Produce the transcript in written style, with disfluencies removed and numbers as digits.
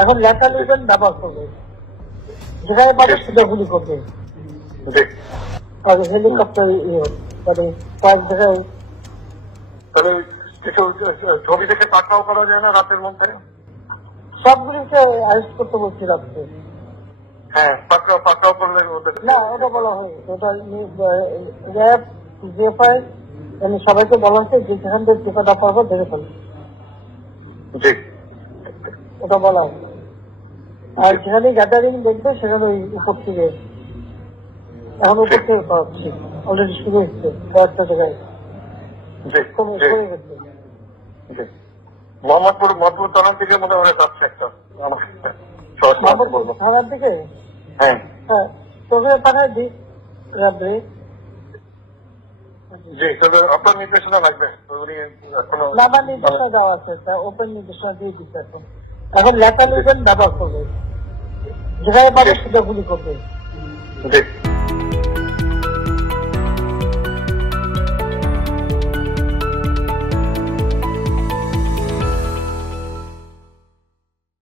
এখন লেখা লিখবেন ব্যবহার করবে, যেখানে পাবে সেটা গুলি করবে। হেলিকপ্টার মানে কয়েক জায়গায় তাহলে কিছু ছবি দেখে পাকড়াও করা যায় না রাতের মধ্যে? সবগুলিকে অ্যারেস্ট করতে বলছি রাত্রে। হ্যাঁ, পাকড়াও করলে না, ওটা বলা হয়, ওটা র্যাব জিএফআই সবাইকে বলা হচ্ছে যে যেখান থেকে টিকাটা পারবো ধরে ফেলবে, ওটা বলা হয়। আর যেখানে গ্যাদারিং দেখবে সেখানে ওই উপর থেকে, এখন উপর থেকে পাচ্ছি, অলরেডি শুরু হচ্ছে কয়েকটা জায়গায় কমে গেছে। মোহাম্মদপুর থানার দিকে মনে হয় যাচ্ছে একটা থানার দিকে। হ্যাঁ, তোকে পাঠায় দিই রাত্রে। জি, তবে আপনার নির্দেশনা লাগবে। না, আমার নির্দেশনা দেওয়া আছে, ওপেন নির্দেশনা দিয়ে দিচ্ছে। এখন লেখা লিখবেন ব্যবহার করবে, যেখানে পাবে সেটা গুলি করবে।